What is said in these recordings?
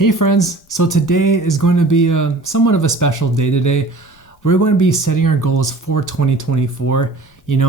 Hey friends, so today is going to be somewhat of a special day today. We're going to be setting our goals for 2024.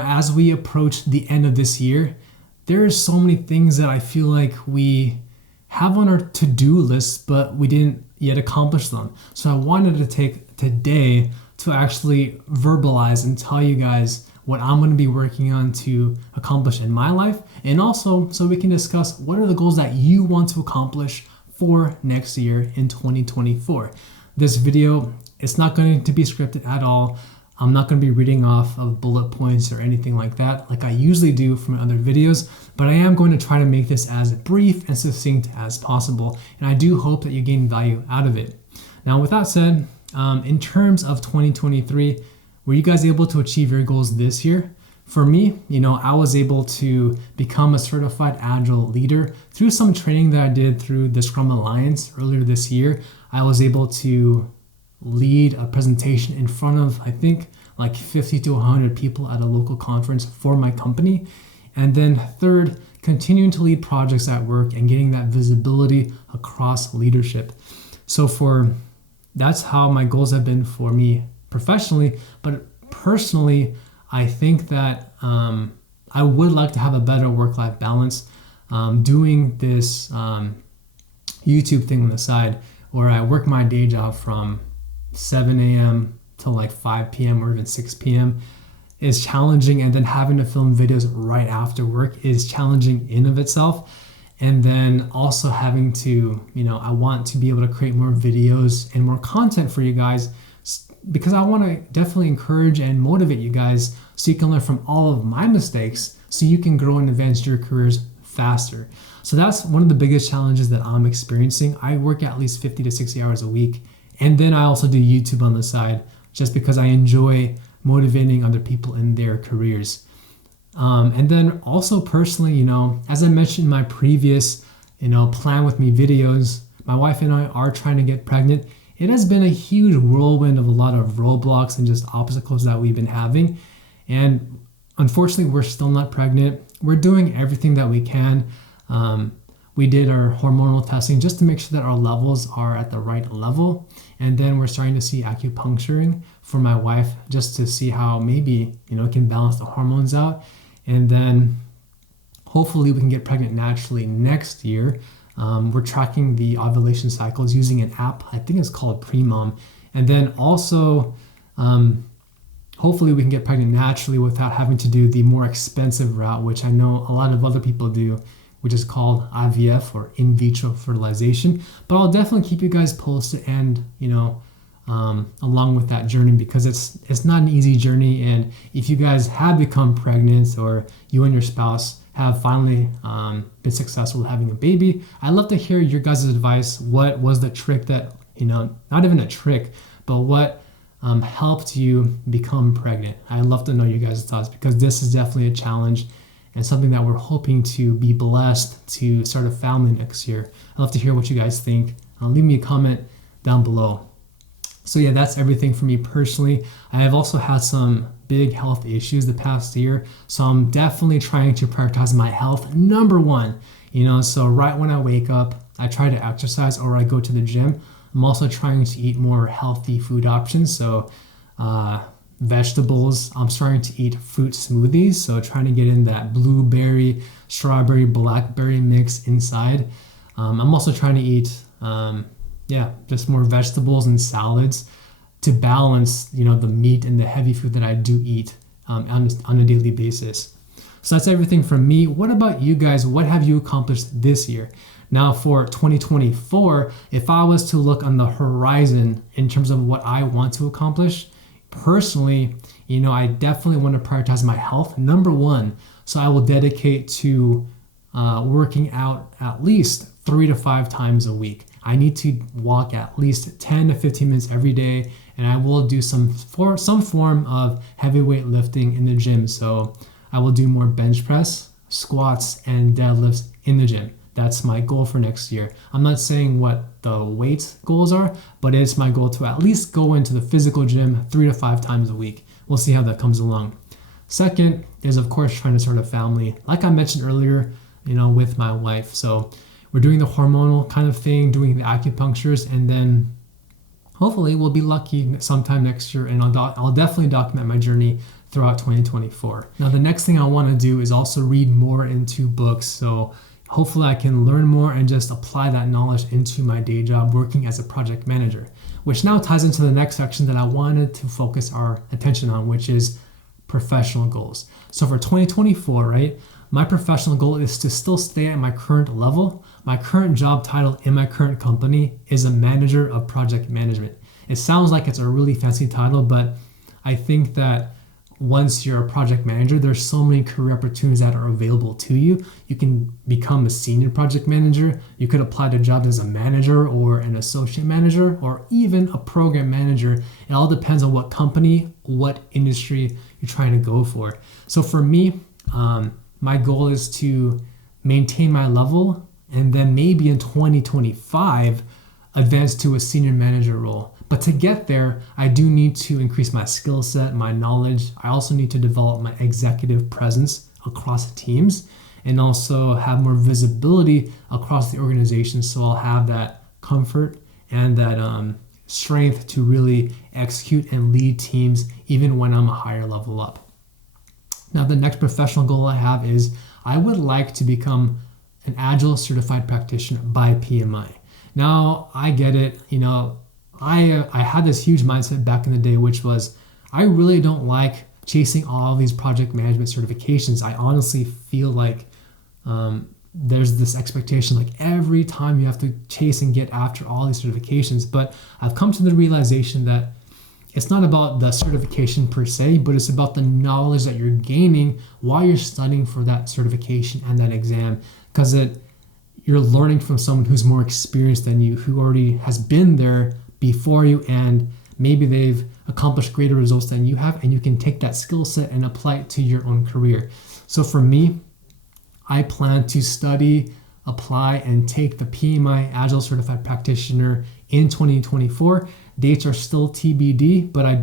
As we approach the end of this year, there are so many things that I feel like we have on our to-do list, but we didn't yet accomplish them. So I wanted to take today to actually verbalize and tell you guys what I'm going to be working on to accomplish in my life, and also so we can discuss what are the goals that you want to accomplish for next year in 2024. This video, it's not going to be scripted at all. I'm not going to be reading off of bullet points or anything like that like I usually do from other videos, but I am going to try to make this as brief and succinct as possible, and I do hope that you gain value out of it. Now, with that said, in terms of 2023, were you guys able to achieve your goals this year? For me, I was able to become a certified agile leader through some training that I did through the Scrum Alliance earlier this year. I was able to lead a presentation in front of, I think, like 50 to 100 people at a local conference for my company. And then third, continuing to lead projects at work and getting that visibility across leadership. So that's how my goals have been for me professionally, but personally, I think that I would like to have a better work-life balance. Doing this YouTube thing on the side where I work my day job from 7 a.m. to like 5 p.m. or even 6 p.m. is challenging, and then having to film videos right after work is challenging in of itself. And then also having to, I want to be able to create more videos and more content for you guys, because I want to definitely encourage and motivate you guys so you can learn from all of my mistakes so you can grow and advance your careers faster. So that's one of the biggest challenges that I'm experiencing. I work at least 50 to 60 hours a week, and then I also do YouTube on the side just because I enjoy motivating other people in their careers. And then also personally, as I mentioned in my previous, plan with me videos, my wife and I are trying to get pregnant. It has been a huge whirlwind of a lot of roadblocks and just obstacles that we've been having. And unfortunately, we're still not pregnant. We're doing everything that we can. We did our hormonal testing just to make sure that our levels are at the right level. And then we're starting to see acupuncturing for my wife just to see how maybe, it can balance the hormones out. And then hopefully we can get pregnant naturally next year. We're tracking the ovulation cycles using an app. I think it's called Premom. And then also, hopefully we can get pregnant naturally without having to do the more expensive route, which I know a lot of other people do, which is called IVF or in vitro fertilization. But I'll definitely keep you guys posted and, along with that journey, because it's not an easy journey. And if you guys have become pregnant, or you and your spouse have finally been successful with having a baby, I'd love to hear your guys' advice. What was the trick that, not even a trick, but what helped you become pregnant? I'd love to know your guys' thoughts, because this is definitely a challenge and something that we're hoping to be blessed to start a family next year. I'd love to hear what you guys think. Leave me a comment down below. So yeah, that's everything for me personally. I have also had some big health issues the past year, so I'm definitely trying to prioritize my health number one. So right when I wake up, I try to exercise or I go to the gym. I'm also trying to eat more healthy food options, so vegetables. I'm starting to eat fruit smoothies, so trying to get in that blueberry, strawberry, blackberry mix inside. I'm also trying to eat just more vegetables and salads to balance, the meat and the heavy food that I do eat on a daily basis. So that's everything from me. What about you guys? What have you accomplished this year? Now for 2024, if I was to look on the horizon in terms of what I want to accomplish, personally, I definitely want to prioritize my health, number one. So I will dedicate to working out at least 3 to 5 times a week. I need to walk at least 10 to 15 minutes every day, and I will do some form of heavyweight lifting in the gym. So I will do more bench press, squats, and deadlifts in the gym. That's my goal for next year. I'm not saying what the weight goals are, but it's my goal to at least go into the physical gym 3 to 5 times a week. We'll see how that comes along. Second is, of course, trying to start a family. Like I mentioned earlier, with my wife. So we're doing the hormonal kind of thing, doing the acupunctures, and then hopefully we'll be lucky sometime next year, and I'll definitely document my journey throughout 2024. Now, the next thing I want to do is also read more into books. So hopefully I can learn more and just apply that knowledge into my day job working as a project manager, which now ties into the next section that I wanted to focus our attention on, which is professional goals. So for 2024, right, my professional goal is to still stay at my current level. My current job title in my current company is a manager of project management. It sounds like it's a really fancy title, but I think that once you're a project manager, there's so many career opportunities that are available to you. You can become a senior project manager. You could apply to jobs as a manager or an associate manager or even a program manager. It all depends on what company, what industry you're trying to go for. So for me, my goal is to maintain my level and then maybe in 2025 advance to a senior manager role. But to get there, I do need to increase my skill set, my knowledge. I also need to develop my executive presence across teams and also have more visibility across the organization, so I'll have that comfort and that strength to really execute and lead teams even when I'm a higher level up. Now, the next professional goal I have is I would like to become an Agile certified practitioner by PMI. Now, I get it, I had this huge mindset back in the day, which was I really don't like chasing all these project management certifications. I honestly feel like there's this expectation like every time you have to chase and get after all these certifications. But I've come to the realization that it's not about the certification per se, but it's about the knowledge that you're gaining while you're studying for that certification and that exam, because you're learning from someone who's more experienced than you, who already has been there before you, and maybe they've accomplished greater results than you have, and you can take that skill set and apply it to your own career. So for me, I plan to study, apply, and take the PMI Agile Certified Practitioner in 2024. Dates are still TBD, but I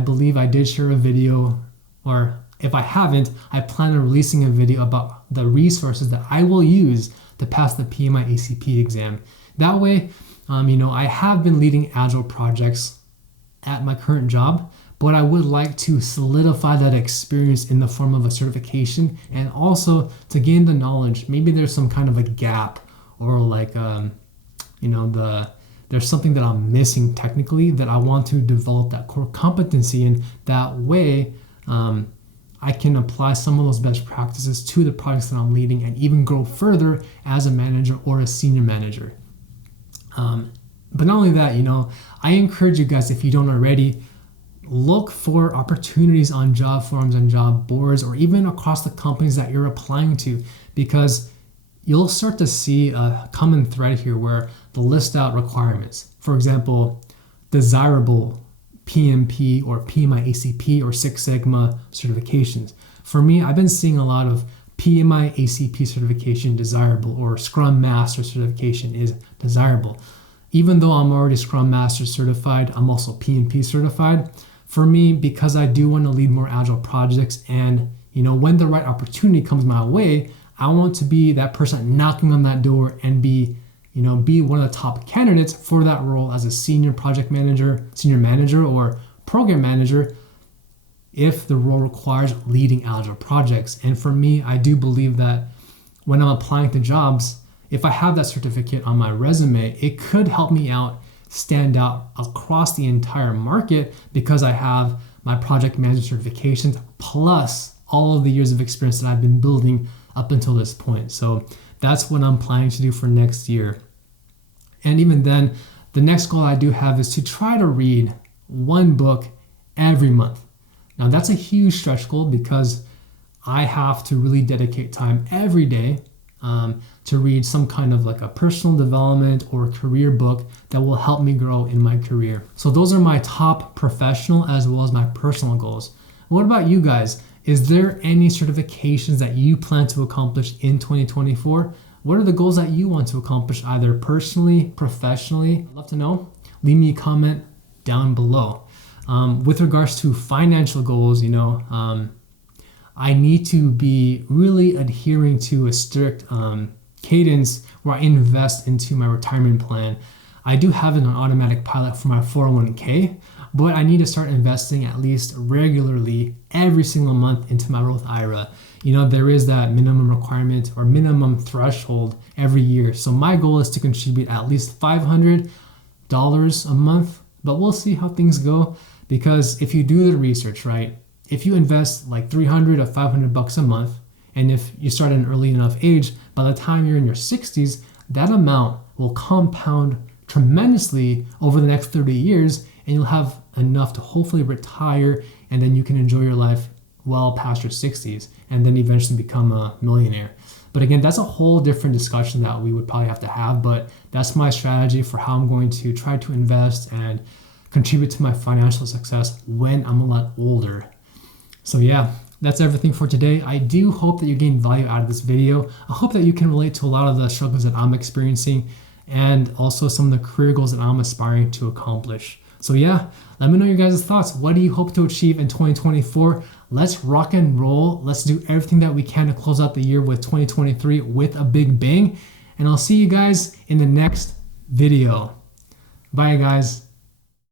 believe I did share a video, or if I haven't, I plan on releasing a video about the resources that I will use to pass the PMI ACP exam. That way, I have been leading Agile projects at my current job, but I would like to solidify that experience in the form of a certification and also to gain the knowledge. Maybe there's some kind of a gap or there's something that I'm missing technically that I want to develop that core competency in. That way, I can apply some of those best practices to the projects that I'm leading and even grow further as a manager or a senior manager. But not only that, I encourage you guys, if you don't already, look for opportunities on job forums and job boards or even across the companies that you're applying to, because you'll start to see a common thread here where they'll list out requirements. For example, desirable PMP or PMI ACP or Six Sigma certifications. For me, I've been seeing a lot of PMI ACP certification desirable or Scrum Master certification is desirable. Even though I'm already Scrum Master certified, I'm also PMP certified. For me, because I do want to lead more Agile projects and, when the right opportunity comes my way, I want to be that person knocking on that door and be one of the top candidates for that role as a senior project manager, senior manager, or program manager if the role requires leading Agile projects. And for me, I do believe that when I'm applying to jobs, if I have that certificate on my resume, it could help me stand out across the entire market because I have my project management certifications plus all of the years of experience that I've been building up until this point. So that's what I'm planning to do for next year. And even then, the next goal I do have is to try to read one book every month. Now that's a huge stretch goal because I have to really dedicate time every day to read some kind of like a personal development or career book that will help me grow in my career. So those are my top professional as well as my personal goals. What about you guys? Is there any certifications that you plan to accomplish in 2024? What are the goals that you want to accomplish either personally, professionally? I'd love to know. Leave me a comment down below. With regards to financial goals, I need to be really adhering to a strict cadence where I invest into my retirement plan. I do have it on automatic pilot for my 401k, but I need to start investing at least regularly every single month into my Roth IRA. There is that minimum requirement or minimum threshold every year. So my goal is to contribute at least $500 a month, but we'll see how things go, because if you do the research, right, if you invest like $300 to $500 a month, and if you start at an early enough age, by the time you're in your 60s, that amount will compound tremendously over the next 30 years, and you'll have enough to hopefully retire, and then you can enjoy your life well past your 60s, and then eventually become a millionaire. But again, that's a whole different discussion that we would probably have to have, but that's my strategy for how I'm going to try to invest and contribute to my financial success when I'm a lot older. So yeah, that's everything for today. I do hope that you gain value out of this video. I hope that you can relate to a lot of the struggles that I'm experiencing and also some of the career goals that I'm aspiring to accomplish. So yeah, let me know your guys' thoughts. What do you hope to achieve in 2024? Let's rock and roll. Let's do everything that we can to close out the year with 2023 with a big bang. And I'll see you guys in the next video. Bye guys.